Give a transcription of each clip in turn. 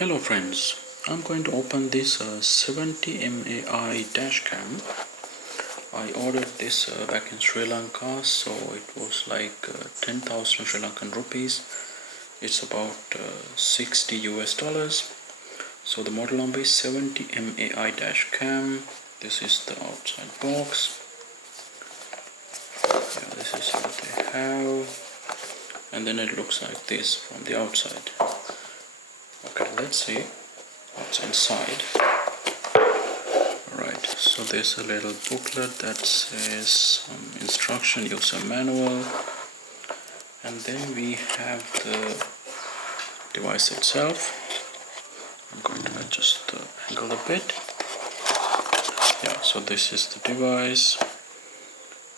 Hello friends, I'm going to open this 70 MAI Dashcam. I ordered this back in Sri Lanka, so it was like 10,000 Sri Lankan rupees. It's about 60 US dollars. So the model number is 70 MAI Dashcam. This is the outside box. Yeah, this is what they have. And then it looks like this from the outside. Okay, let's see what's inside. Alright, so there's a little booklet that says some instruction, user manual, and then we have the device itself. I'm going to adjust the angle a bit. Yeah, so this is the device.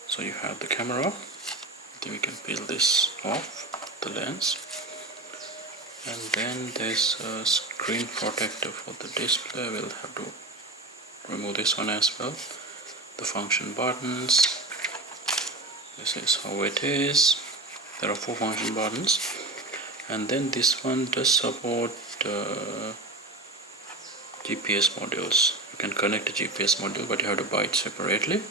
So you have the camera. Then we can peel this off, the lens. And then there's a screen protector for the display. We'll have to remove this one as well. The function buttons. This is how it is. There are 4 function buttons. And then this one does support GPS modules. You can connect a GPS module, but you have to buy it separately.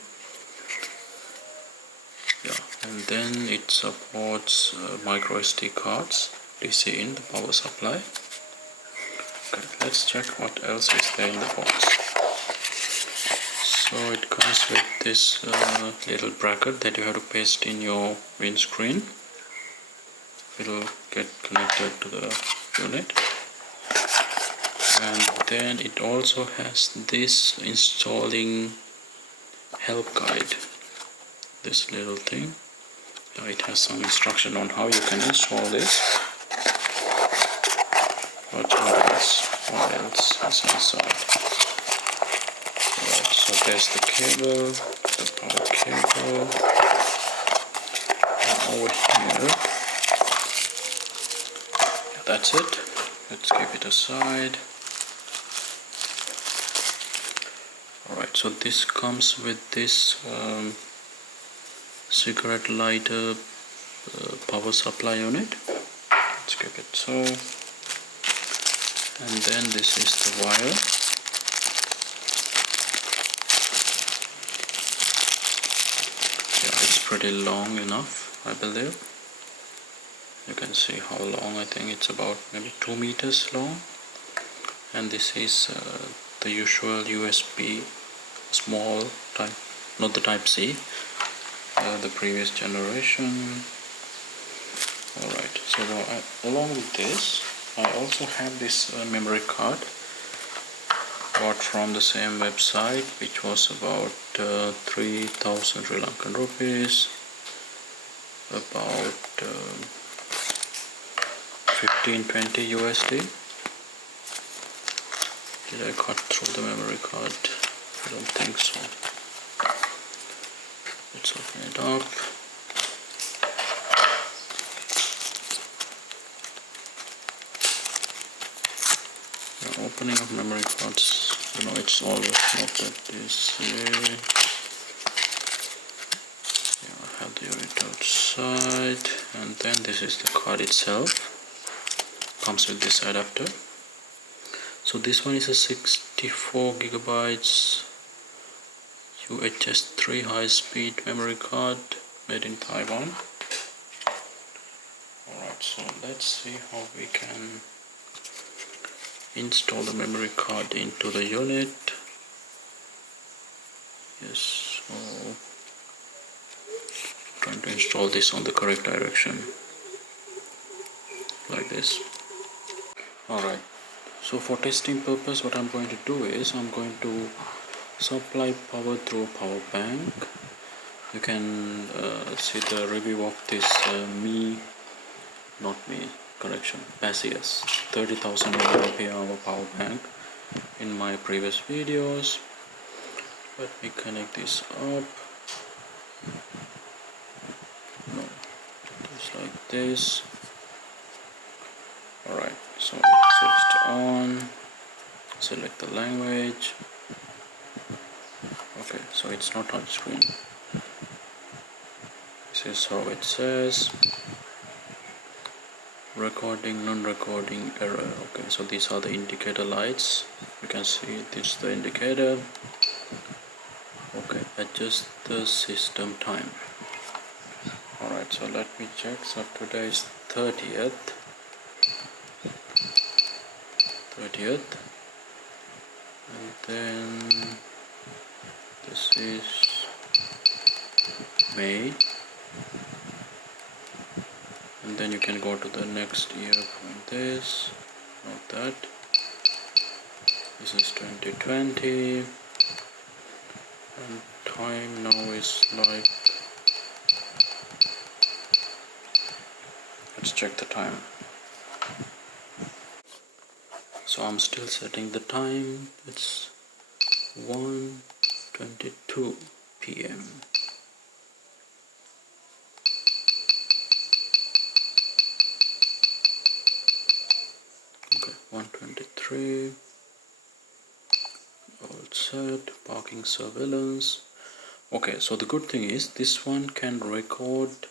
Yeah, and then it supports micro SD cards, DC in, the power supply. Okay, let's check what else is there in the box. So it comes with this little bracket that you have to paste in your windscreen. It will get connected to the unit. And then it also has this installing help guide, this little thing. It has some instruction on how you can install this. But what else is inside? Alright, so there's the cable, the power cable, and over here, yeah, that's it. Let's keep it aside. Alright, so this comes with this cigarette lighter power supply unit. Let's keep it so. And then this is the wire. Yeah, it's pretty long enough, I believe. You can see how long. I think it's about maybe 2 meters long. And this is the usual USB small type, not the type C, the previous generation. Alright, so along with this I also have this memory card bought from the same website, which was about 3,000 Sri Lankan rupees, about 15-20 USD. Did I cut through the memory card? I don't think so. Let's open it up. The opening of memory cards, you know, it's always not that easy. Yeah, I have the unit outside, and then this is the card itself. Comes with this adapter. So this one is a 64 gigabytes UHS 3 high-speed memory card made in Taiwan. Alright, so let's see how we can install the memory card into the unit. Yes, so trying to install this on the correct direction, like this. Alright, so for testing purpose, what I'm going to do is I'm going to supply power through a power bank. You can see the review of this Pacius 30,000 mAh power bank in my previous videos. Let me connect this up. No, just like this. Alright, so it's switched on. Select the language. Okay, so it's not touch screen. This is how it says. recording, non-recording, error. Okay, so these are the indicator lights. You can see this is the indicator. Okay, adjust the system time. Alright, so let me check. So today is 30th, and then this is May, and then you can go to the next year from this. Not that. This is 2020, and time now is like, let's check the time. So I'm still setting the time. It's 1:22 p.m. Okay, 1:23. All set. Parking surveillance. Okay, so the good thing is this one can record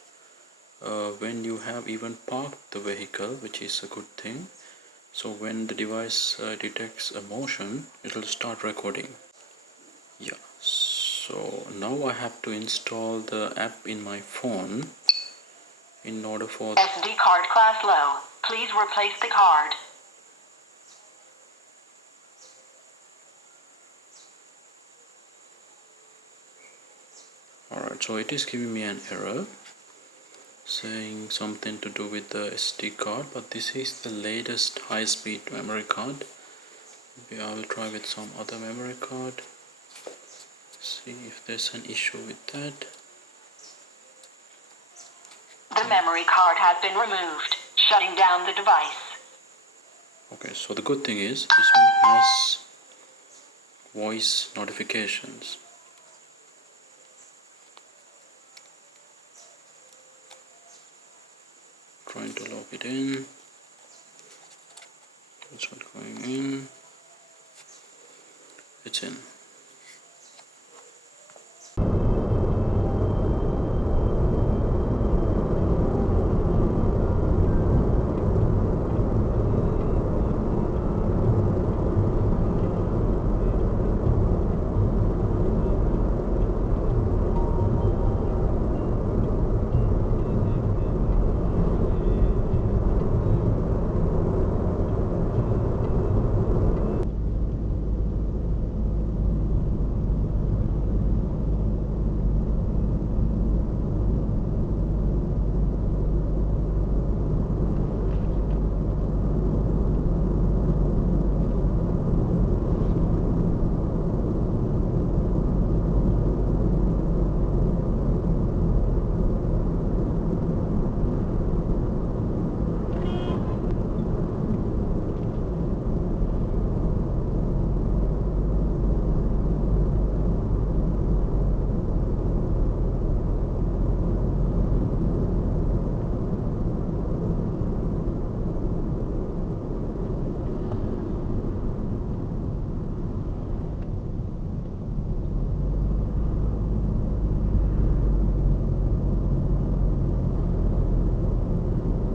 when you have even parked the vehicle, which is a good thing. So when the device detects a motion, it will start recording. Yeah, so now I have to install the app in my phone in order for SD card class low. Please replace the card. Alright, so it is giving me an error saying something to do with the SD card, but this is the latest high-speed memory card. Maybe I will try with some other memory card, see if there's an issue with that. The memory card has been removed, shutting down the device. Okay, so the good thing is this one has voice notifications. Trying to log it in. It's not going in. It's in.